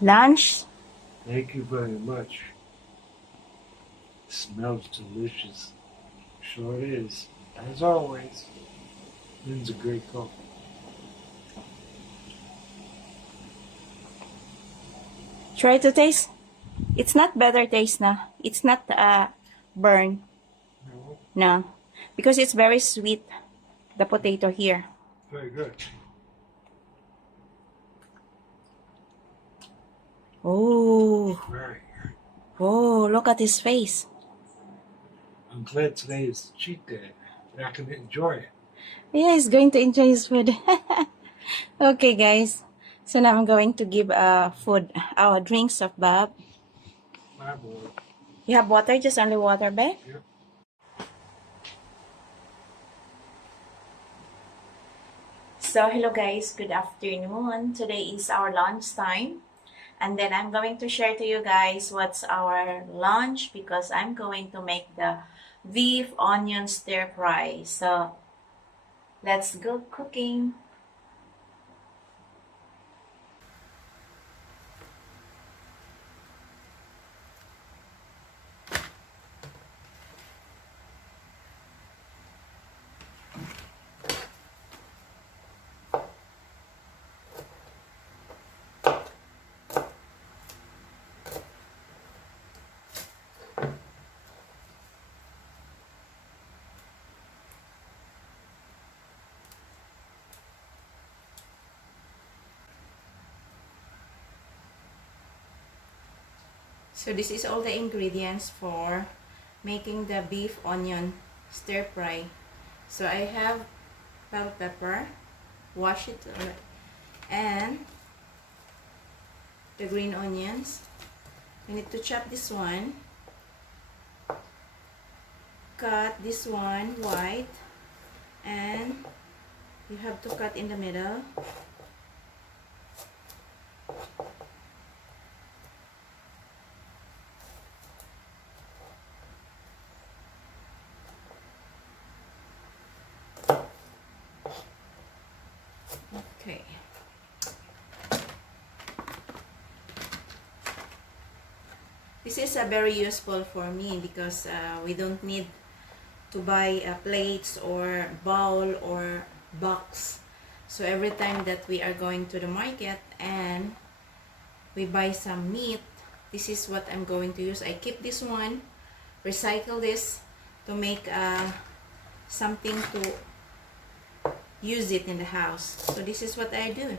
Lunch? Thank you very much. It smells delicious. Sure it is. As always, Lynn's a great cook. Try to taste. It's not better taste na. It's not burn. No, No. Because it's very sweet. The potato here. very good. Oh. Very. Oh, look at his face. I'm glad today is cheat day. I can enjoy it. Yeah, he's going to enjoy his food. Okay, guys. So now I'm going to give food, our drinks of Bob. My boy. You have water? Just only water, babe? Yep. So, hello guys. Good afternoon. Today is our lunch time. And then I'm going to share to you guys what's our lunch because I'm going to make the beef onion stir fry. So, let's go cooking. So this is all the ingredients for making the beef onion stir fry. So I have bell pepper, wash it, and the green onions. I need to chop this one, cut this one wide, and you have to cut in the middle. Okay. This is very useful for me because we don't need to buy plates or bowl or box. So every time that we are going to the market and we buy some meat, this is what I'm going to use. I keep this one, recycle this to make something to use it in the house. So this is what I do.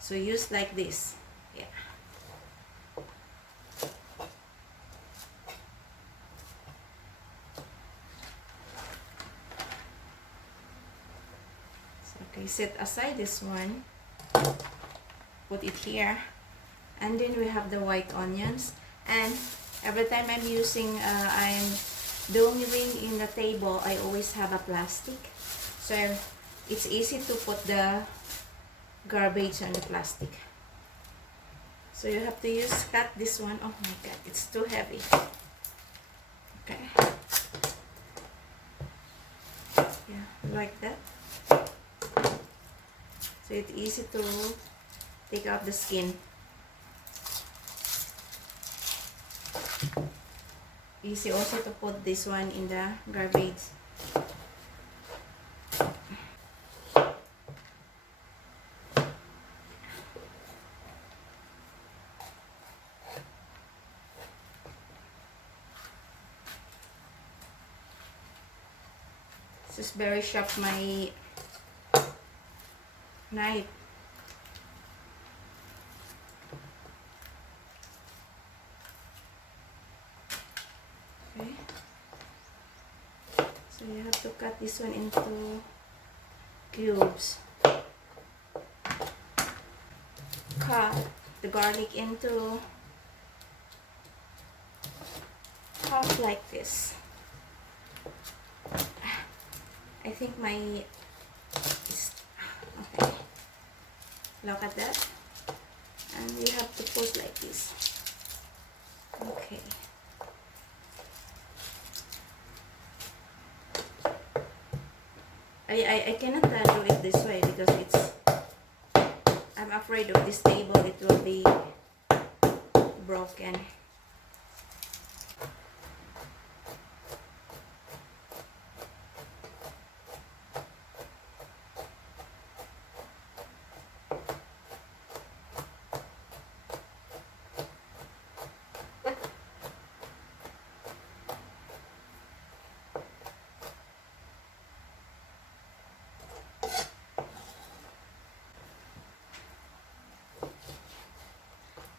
So use like this. Yeah. Okay, set aside this one, put it here, and then we have the white onions. And every time I'm doing in the table, I always have a plastic, so it's easy to put the garbage on the plastic. So you have to cut this one. Oh my god, it's too heavy. Okay, yeah, like that. So it's easy to take out the skin. Easy also to put this one in the garbage. This is very sharp, my knife. Okay. So you have to cut this one into cubes. Cut the garlic into half like this. I think my okay. Look at that. And you have to push like this. Okay. I cannot do it this way because I'm afraid of this table. It will be broken.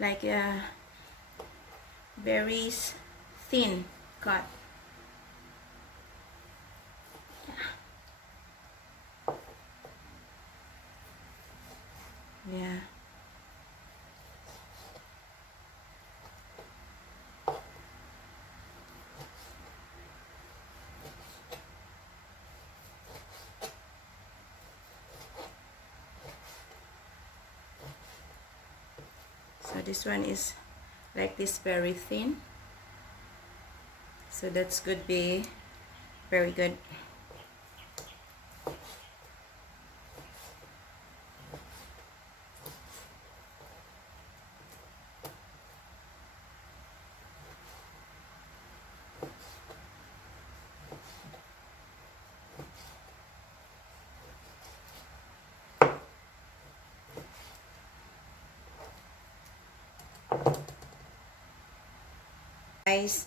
Like a very thin cut. Yeah. So this one is like this, very thin. So that's could be very good. Guys,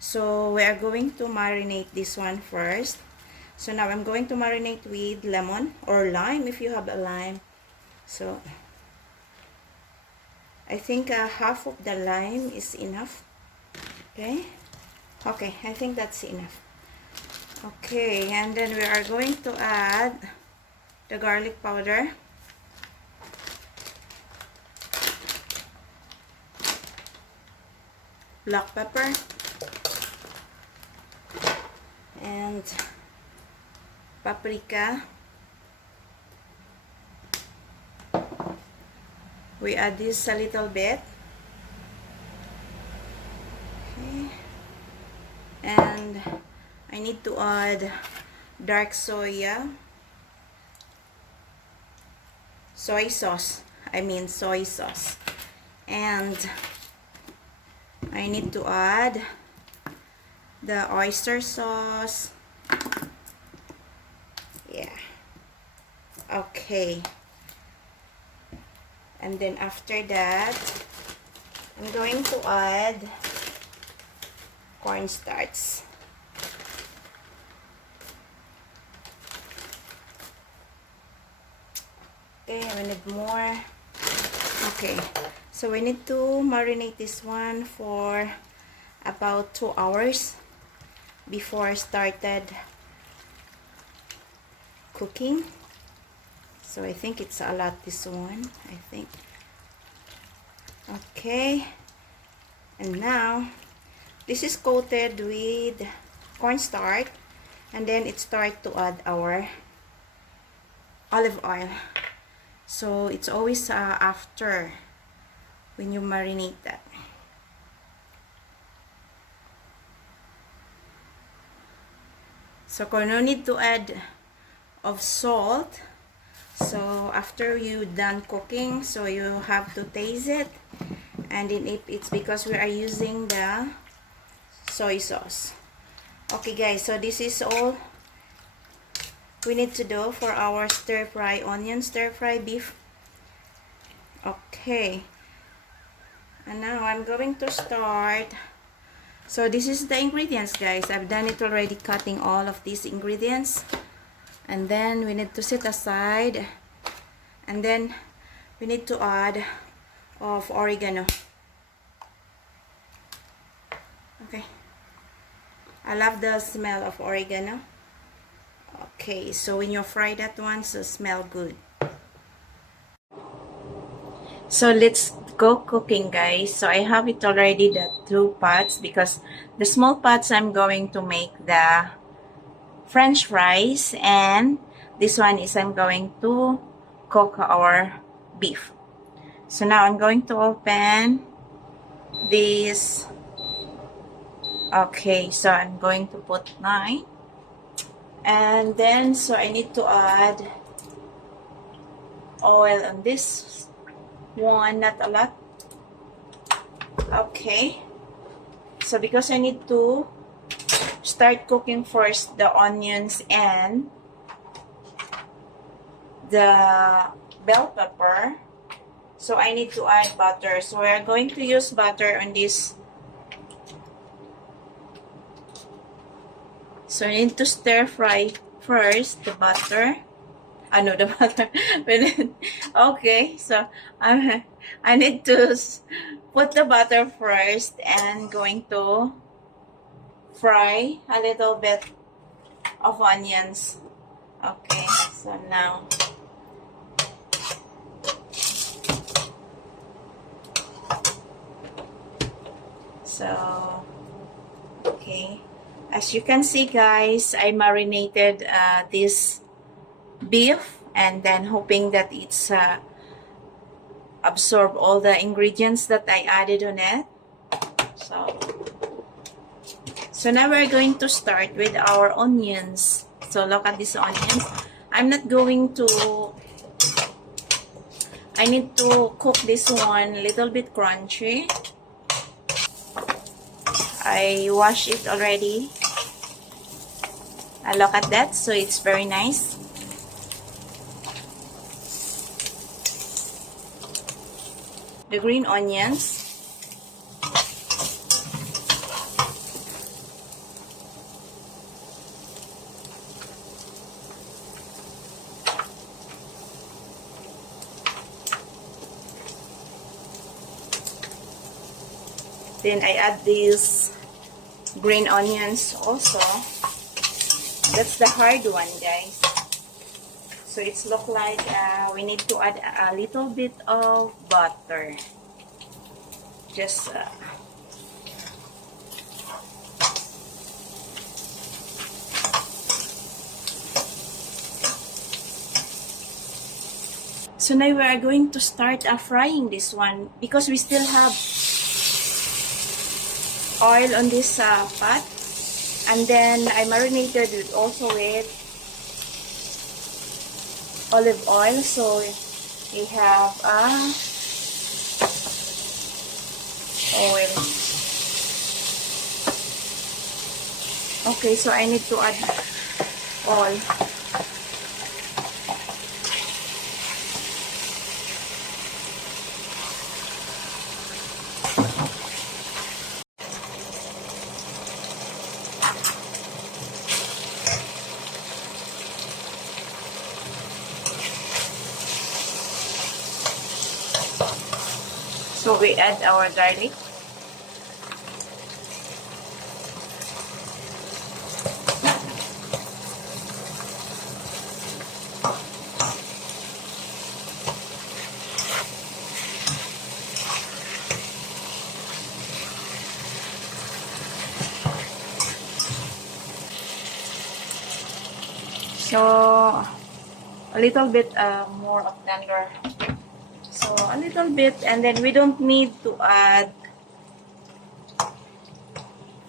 so we are going to marinate this one first. So now I'm going to marinate with lemon or lime if you have a lime. So I think half of the lime is enough. Okay, I think that's enough. Okay, and then we are going to add the garlic powder, black pepper, and paprika. We add this a little bit. Okay. And I need to add dark soy sauce. Soy sauce. And I need to add the oyster sauce. Yeah. Okay. And then after that, I'm going to add cornstarch. Okay, I need more. Okay, so we need to marinate this one for about 2 hours before I started cooking. So I think it's a lot, this one, I think. Okay, and now this is coated with cornstarch, and then it starts to add our olive oil. So it's always after when you marinate that. So no need to add of salt. So after you done cooking, so you have to taste it, and then it's because we are using the soy sauce. Okay guys, so this is all we need to do for our stir fry beef. Okay, and now I'm going to start. So this is the ingredients, guys. I've done it already, cutting all of these ingredients. And then we need to set aside, and then we need to add of oregano. Okay, I love the smell of oregano. Okay, so when you fry that one, so smell good. So let's go cooking, guys. So I have it already, the 2 pots, because the small pots I'm going to make the French fries, and this one is I'm going to cook our beef. So now I'm going to open this. Okay, so I'm going to put 9, and then so I need to add oil on this one, not a lot. Okay. So because I need to start cooking first the onions and the bell pepper, so I need to add butter. So we're going to use butter on this. So I need to stir fry first the butter. No, the butter. Okay, so I need to put the butter first and going to fry a little bit of onions. Okay, so now okay, as you can see guys, I marinated this beef and then hoping that it's absorb all the ingredients that I added on it. So now we're going to start with our onions. So look at these onions. I'm not going to, I need to cook this one a little bit crunchy. I wash it already. Look at that, so it's very nice. The green onions. Then I add these green onions also. That's the hard one, guys. So it's look like we need to add a little bit of butter. Just so now we are going to start frying this one because we still have oil on this pot, and then I marinated it also with olive oil, so we have oil. Okay, so I need to add oil. So we add our garlic. So a little bit more of tender. So a little bit, and then we don't need to add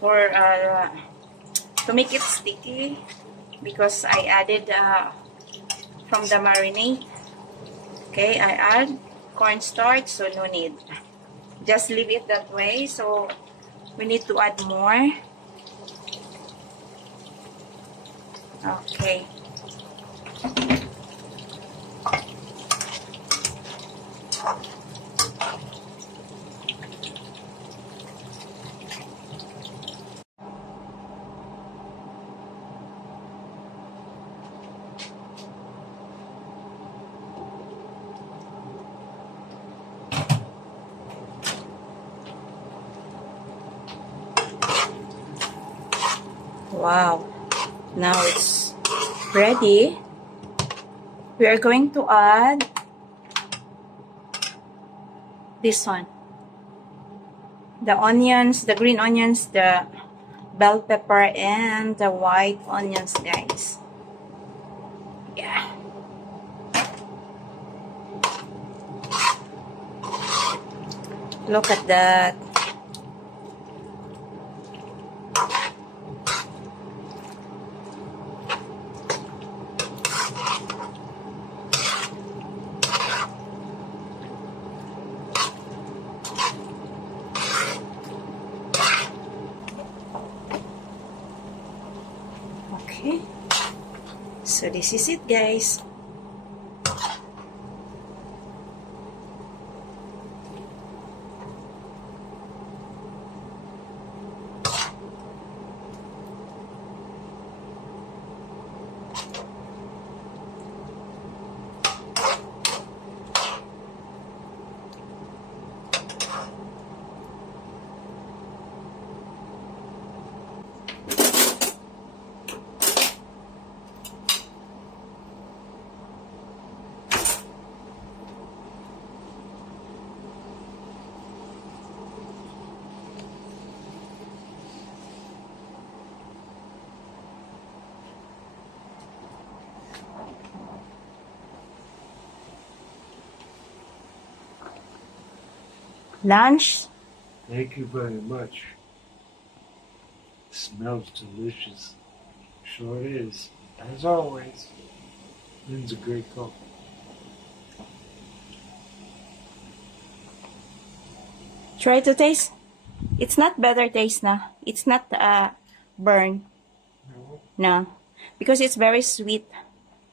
for to make it sticky because I added from the marinade. Okay, I add cornstarch, so no need. Just leave it that way. So we need to add more. Okay. Wow, now it's ready. We are going to add this one. The onions, the green onions, the bell pepper, and the white onions, guys. Yeah. Look at that. Okay. So this is it, guys. Lunch. Thank you very much. Smells delicious. Sure it is. As always, Lynn's a great cook. Try to taste. It's not better taste na. It's not burn. No, No. Because it's very sweet.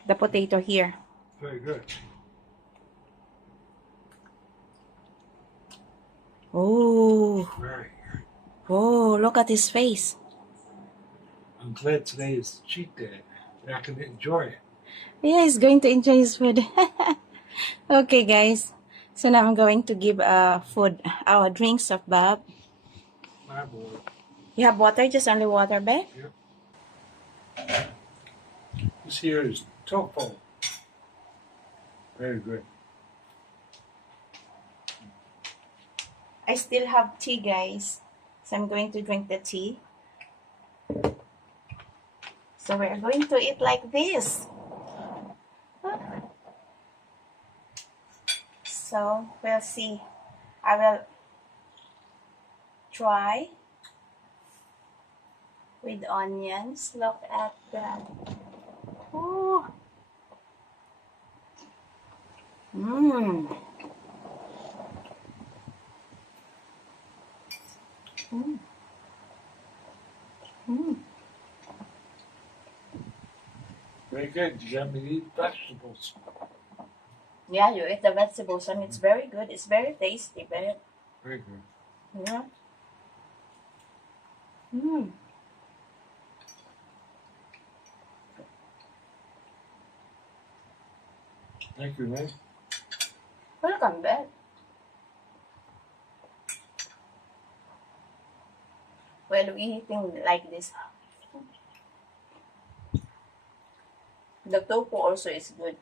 The potato here. very good. Oh. Very good. Oh, look at his face. I'm glad today is cheat day. I can enjoy it. Yeah, he's going to enjoy his food. Okay, guys. So now I'm going to give food, our drinks of Bob. My boy. You have water? Just only water, babe? Yep. This here is tofu. Very good. I still have tea, guys. So I'm going to drink the tea. So we're going to eat like this. So we'll see. I will try with onions. Look at that. Ooh. Mmm. Mm. Mm. Very good. You got me to eat vegetables. Yeah, you eat the vegetables and it's very good. It's very tasty, babe. Very good. Yeah. Mm. Thank you, Lynn. Welcome back. Well, we eating like this. The tofu also is good.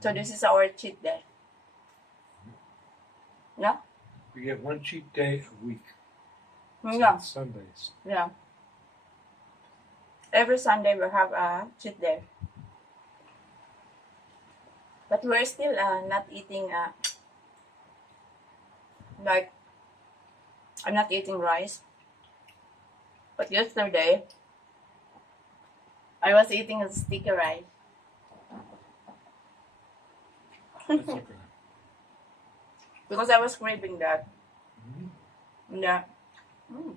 So this is our cheat day. Yeah? We get one cheat day a week. Yeah. Sundays. Yeah. Every Sunday we have a cheat day. But we're still not eating like I'm not eating rice. But yesterday I was eating a sticky rice. That's okay. Because I was craving that. Mm-hmm. Yeah. Mm.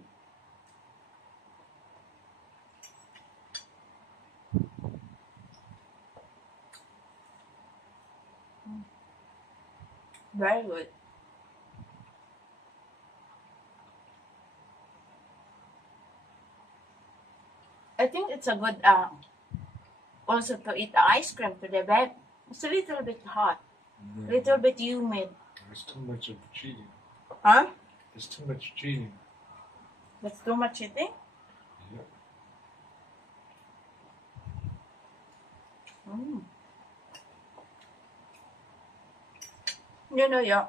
Very good. I think it's a good also to eat ice cream today, but it's a little bit hot, little bit humid. There's too much of cheating. Huh? There's too much cheating. That's too much eating? Yep. Mm. You know, yeah.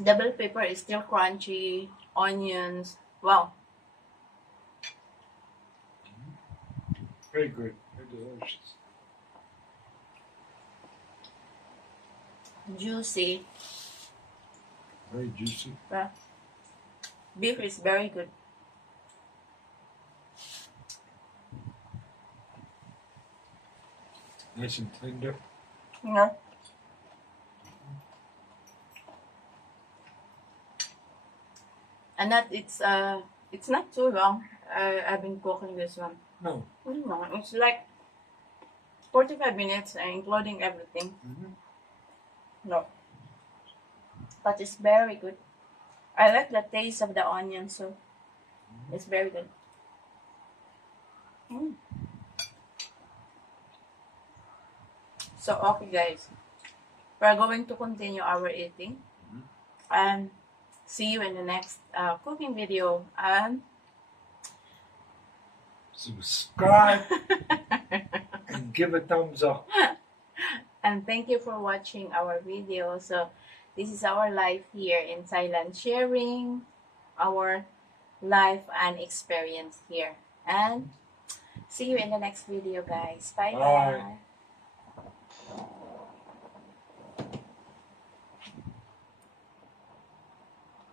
The bell pepper is still crunchy, onions. Wow. Very good. Very delicious. Juicy. Very juicy. Yeah. Beef is very good. Nice and tender. Yeah. And that it's not too long. I've been cooking this one. No. No, it's like 45 minutes, including everything. No, but it's very good. I like the taste of the onion, so it's very good. Mm. So okay, guys, we're going to continue our eating and see you in the next cooking video. And Subscribe and give a thumbs up. and thank you for watching our video. So this is our life here in Thailand, sharing our life and experience here. And see you in the next video, guys. Bye Bye. bye.